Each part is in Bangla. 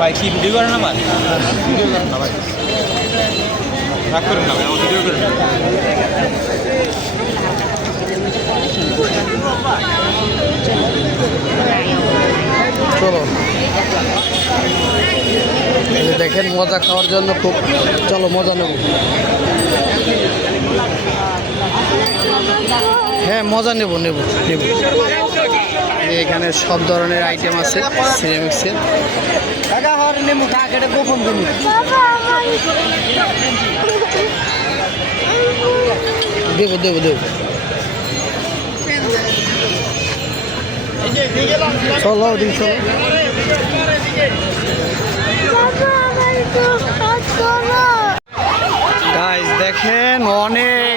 ভাই, কি ভিডিও করেন আমার না রাগ করেন না ভাই আমার ভিডিও করেন। চলো। দেখেন, মজা খাওয়ার জন্য খুব চলো, মজা নেব। হ্যাঁ মজা নেব নেব নেব। এখানে সব ধরনের আইটেম আছে সিরামিক্সের দেবো দেবো দেবো। চলো ওদিকে চলো। দেখেন অনেক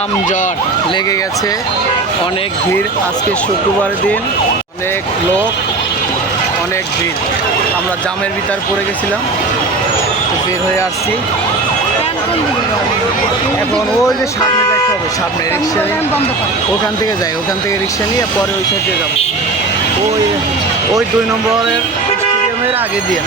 জামজট লেগে গেছে। অনেক ভিড় আজকে শুক্রবার দিন। অনেক লোক, অনেক ভিড়। আমরা জামের ভিতর পড়ে গেছিলাম বের হয়ে আসছি। এখন ওই যে সামনে দেখতে হবে, সামনে রিক্সা ওখান থেকে যাই, ওখান থেকে রিক্সা নিয়ে পরে ওই সাইডে যাব। ওই ওই দুই নম্বরের স্টেডিয়ামের আগে দিয়ে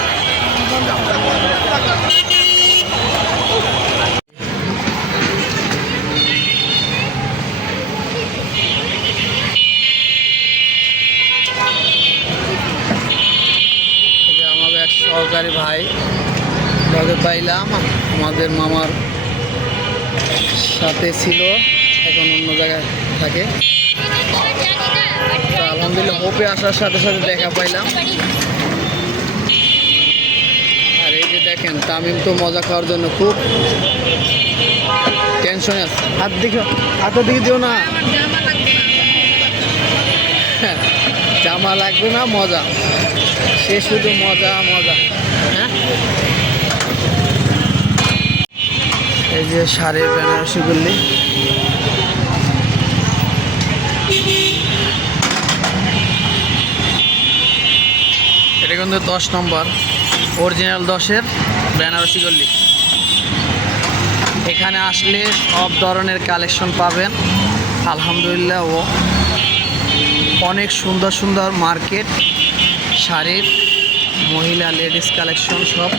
এই যে আমাদের এক সহকারী ভাই, লগে পাইলাম, আমাদের মামার সাথে ছিল, এখন অন্য জায়গায় থাকে। আলহামদুলিল্লাহ হোপে আসার সাথে সাথে দেখা পাইলাম। আর এই যে দেখেন, তামিম তো মজা খাওয়ার জন্য খুব টেনশনে আছে। হাত দিকে হাতের দিকে দিও না। জামা লাগবে না, মজা। সে শুধু মজা মজা। হ্যাঁ? এই যে শাড়ির বেনারসি গুলি এটা কিন্তু দশ নম্বর। অরিজিনাল দশের বেনারসি গল্লি। এখানে আসলে সব ধরনের কালেকশন পাবেন। আলহামদুলিল্লাহ, ও অনেক সুন্দর সুন্দর মার্কেট। শাড়ির মহিলা লেডিস কালেকশন সব।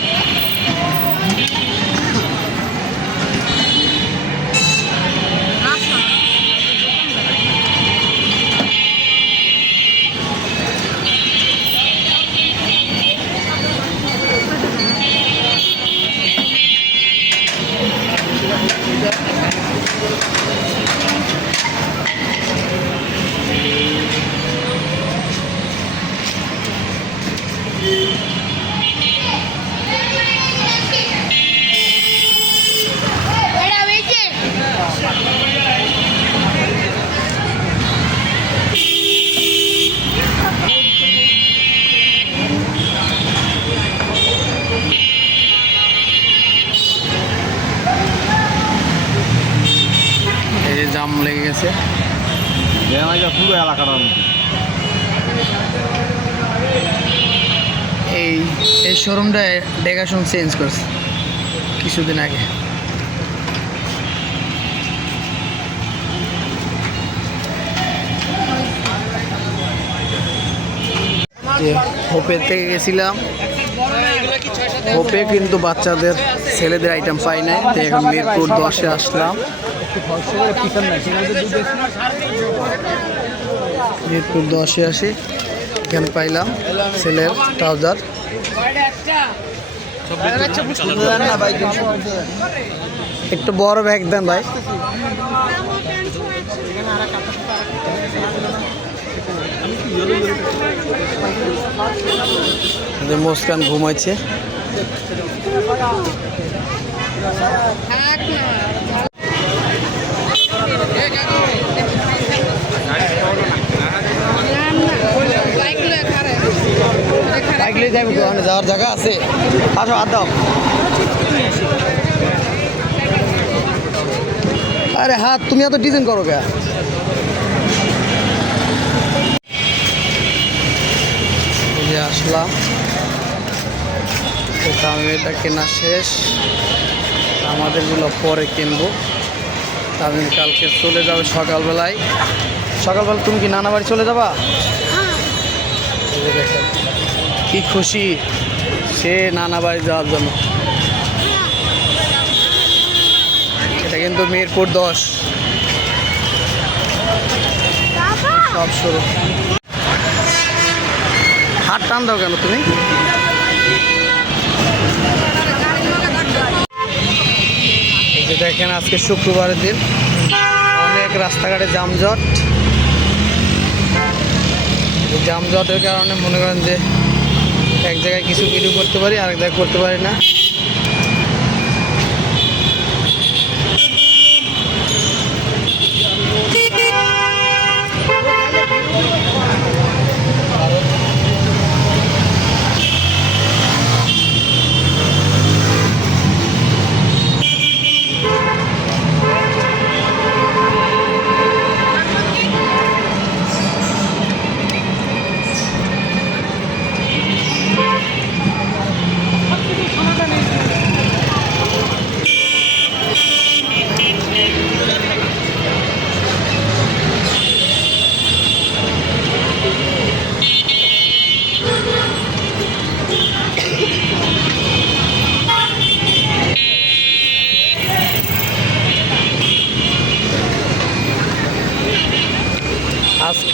জাম লেগে গেছে। পুরো এলাকাটার এই এই শোরুমটা ডেকাশন চেঞ্জ করছে কিছুদিন আগে। হোপের থেকে গেছিলাম। হোপে কিন্তু বাচ্চাদের ছেলেদের আইটেম পাই নাই, তো এখন মিরপুর দশে আসলাম। মিরপুর দশে আসি, এখানে পাইলাম ছেলের ট্রাউজার একটু বড় ব্যাগ দেন ভাই। মুস্কান ঘুমাইছে। যাওয়ার জায়গা আছে আসো আরে হাত তুমি এত ডিজাইন করো কে আসলাম। আমি এটা কেনা শেষ। আমাদেরগুলো পরে কিনবো। তামিম কালকে চলে যাবে সকালবেলায়। সকালবেলা তুমি কি নানা বাড়ি চলে যাবা? কি খুশি। সে নানা বাড়ি যাওয়ার জন্য। এটা কিন্তু মিরপুর দশ। সব শুরু। হাত টান দাও কেন তুমি? দেখেন আজকে শুক্রবারের দিন। অনেক রাস্তাঘাটে যানজট। যানজটের কারণে মনে করেন যে এক জায়গায় কিছু কিছু করতে পারি, আরেক জায়গায় করতে পারি না।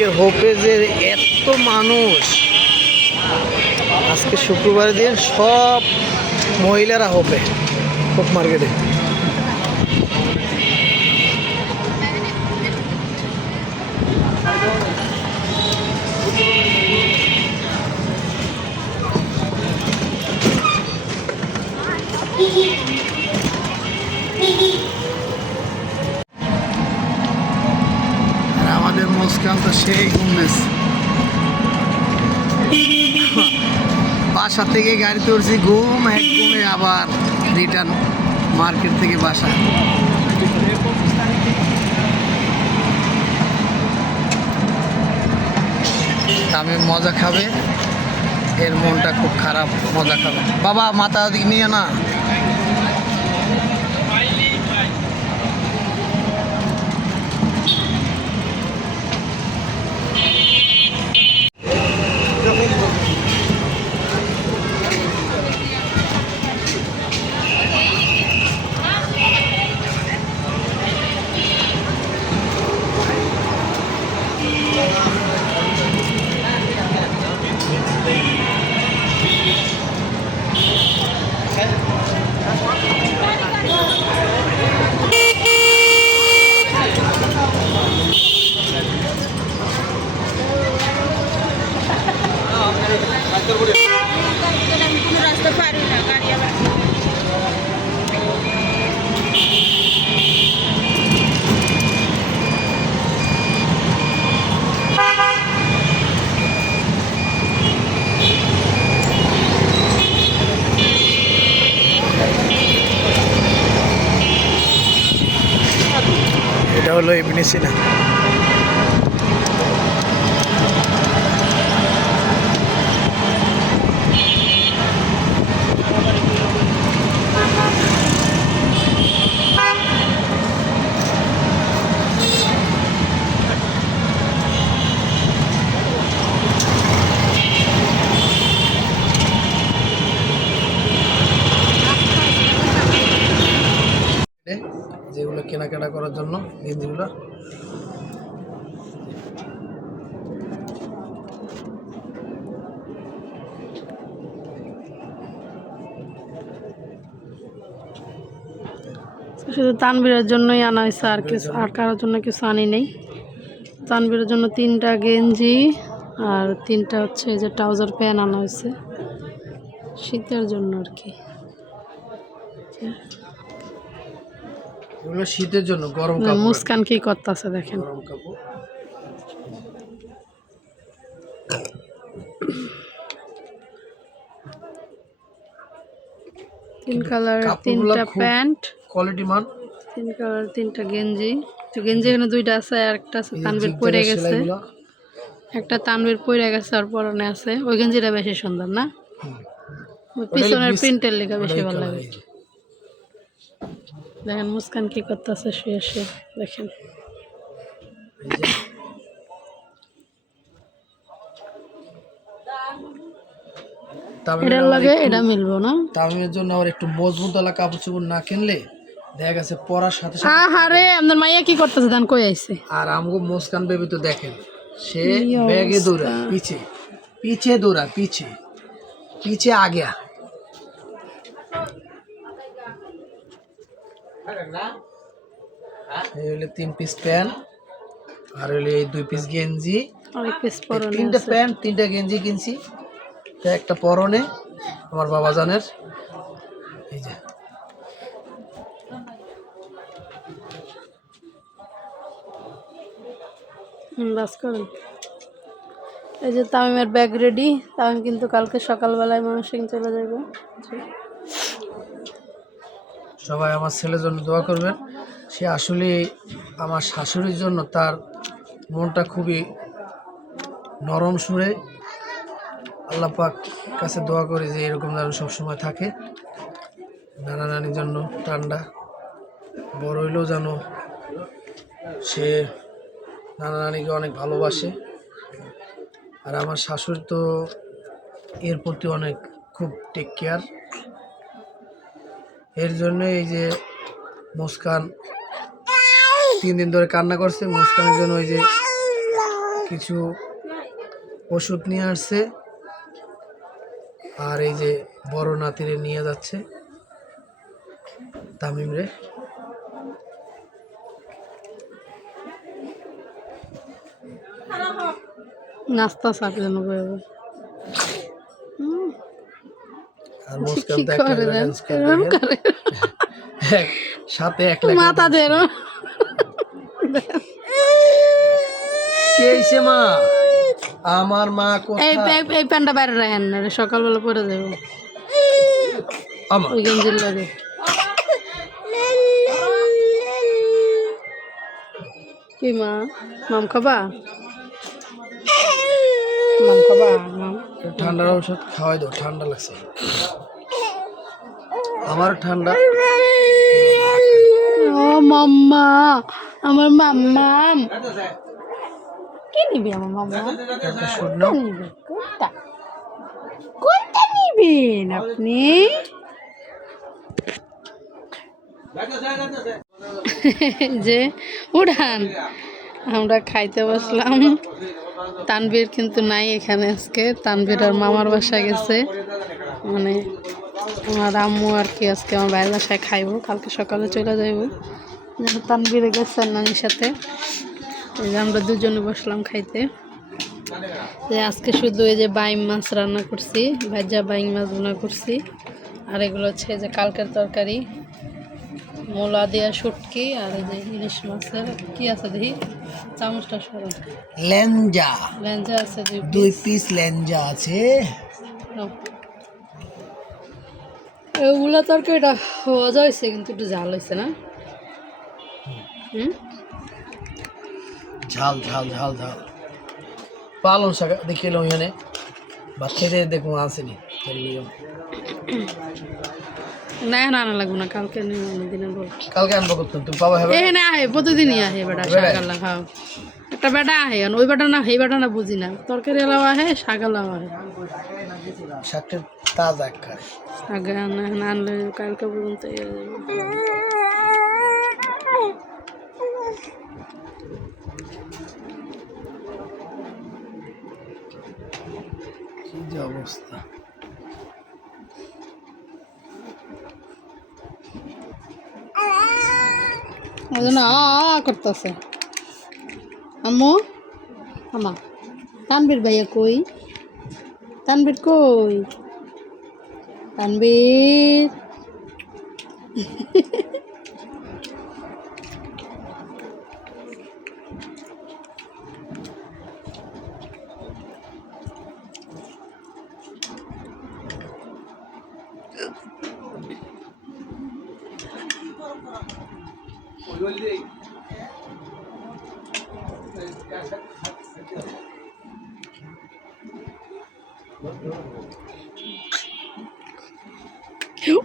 আজকে হোপে যে এত মানুষ। আজকে শুক্রবারের দিন সব মহিলারা হোপে হোপ মার্কেটে। আর তো সেই ঘুমেস বাসা থেকে গাড়ি তুলছি, ঘুম এক ঘুমে আবার রিটার্ন মার্কেট থেকে বাসা। আমি মজা খাবে, এর মনটা খুব খারাপ, মজা খাবে। বাবা, মাথা দিক নিয়ে না আমি কোনো রাস্তা পারি না গাড়ি আবার এটা হলো ইবনে করার জন্য গেঞ্জিগুলো শুধু তানবীরের জন্যই আনা হয়েছে আর কিছু, আর কারোর জন্য কিছু আনি নেই। তানবীরের জন্য তিনটা গেঞ্জি আর তিনটা হচ্ছে যে ট্রাউজার প্যান্ট আনা হয়েছে। শীতের জন্য আর কি। এগুলো শীতের জন্য গরম কাপড়। মুস্কান কি করতেছে দেখেন। গরম কাপড়। তিন কালার তিনটা প্যান্ট। কোয়ালিটি মান। তিন কালার তিনটা গেঞ্জি। তো গেঞ্জি এখানে দুইটা আছে আর একটা আছে তানবীর পরে গেছে। একটা তানবীর পরে গেছে আর পরনে আছে। ওই গেঞ্জিটা বেশি সুন্দর না? পিছনের প্রিন্টের লেখা বেশি ভালো লাগে। দেখেন মুস্কান কি করতেছে শুয়ে শুয়ে দেখেন। এই যে তামিমের এটার লাগে এটা মিলবো না? তামিমের জন্য আবার একটু মজবুত কাপড় চোপড় না কিনলে দেখা গেছে পরার সাথে সাথে আহারে আপনার মাইয়া কি করতেছে কই আইছে? আর আমগো মুস্কান বেবি তো দেখেন সে ব্যাগে। দৌড়া পিছে পিছে দৌড়া পিছে পিছে আগে এই হলো তিন পিস প্যান্ট আর হলো এই দুই পিস গেঞ্জি। তিনটা প্যান্ট তিনটা গেঞ্জি কিনছি। একটা পরনে আমার বাবা জানের। এই যে। বাস করেন। এই যে তামিমের ব্যাগ রেডি তামিম কিন্তু কালকে সকালবেলায় ময়মনসিং চলে যাবে। সবাই আমার ছেলের জন্য দোয়া করবেন। সে আসলে আমার শাশুড়ির জন্য তার মনটা খুবই নরম সুরে আল্লাহ পাক কাছে দোয়া করে যে এরকম যেন সবসময় থাকে। নানা নানির জন্য ঠান্ডা, বড় হইলেও যেন সে নানা নানিকে অনেক ভালোবাসে। আর আমার শাশুড়ি তো এর প্রতি অনেক খুব টেক কেয়ার এর জন্য এই যে মুস্কান তিন দিন ধরে কান্না করছে। মুস্কানের জন্য ওই যে কিছু ওষুধ নিয়ে আসছে। আর এই যে বড় নাতিরে নিয়ে যাচ্ছে। তামিম রে। নাস্তা চাপ যেন আর মুস্কান কি তো এক করে। এক- সাথে এক লাইনে মাথা dance দেন। কে হইছে মা? আমার মা এই কোথায়? এই- এই প্যান্টটা বাইরে রাখেন না সকালবেলা পরে যাব আমার ওই গেঞ্জির লাগে। কি মা? মাম খাবা? মাম খাবা মাম? ঠান্ডার ঔষধ খাওয়াই দাও ঠান্ডা লাগছে। আমার ঠান্ডা ও মাম্মা আমার মাম্মাম কি নিবি আমার মাম্মা কোনটা কোনটা নিবেন আপনি যে উড়ান আমরা খাইতে বসলাম তানবীর কিন্তু নাই এখানে আজকে তানবীর আর মামার বাসায় গেছে মানে আমার আম্মু আর কি আজকে আমার বাইরের বাসায় খাইবো কালকে সকালে চলে যাইব। তানবীরে গেছে নানির সাথে। আমরা দুজনে বসলাম খাইতে। যে আজকে শুধু এই যে বাইম মাছ রান্না করছি ভাজা বাইম মাছ রান্না করছি আর এগুলো হচ্ছে যে কালকের তরকারি। মোলা দেওয়া শুটকি আর এই যে ইলিশ মাছের কি আছে দেখি? চামচটা সরো। লেঞ্জা ল্যাঞ্জা আছে দুই দুই পিস লেঞ্জা আছে। এগুলা তরকারিটা মজা হয়েছে কিন্তু একটু ঝাল হয়েছে না? হুম? ঝাল ঝাল ঝাল ঝাল। পালং শাক দেখে এলাম এখানে। ভাত খেতে দেখুন আসেনি। না না না লাগবো না কালকে কালকে আনব করতাম তুমি পাবা হবে এখানে আহে প্রতিদিনই আহে বেটা বেটা? শাকালা খাও। একটা বেটা আহে ওই বেটা না এই বেটা না বুঝি না। তরকারি এলাও আহে শাকালাও আহে। শাকটা তাজা না না আনলে কালকে পর্যন্ত কি যে অবস্থা। ওই জন্য আ করতেছে। আম্মু আমা তানবীর ভাইয়া কই তানবীর কই তানবীর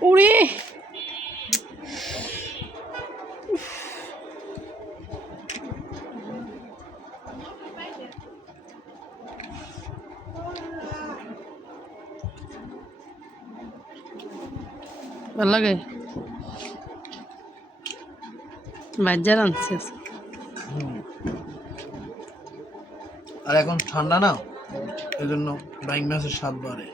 উড়ে ভালো লাগে? বাজার আনছিস? আর এখন ঠান্ডা না? এই জন্য বাইক মাছের স্বাদ বাড়ে।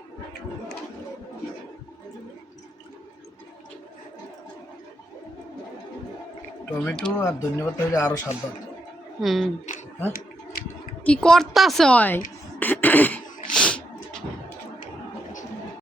টমেটো আর ধন্যবাদ হলে আরও স্বাদ বাড়তো। হুম। হ্যাঁ? কি করতাছে হয়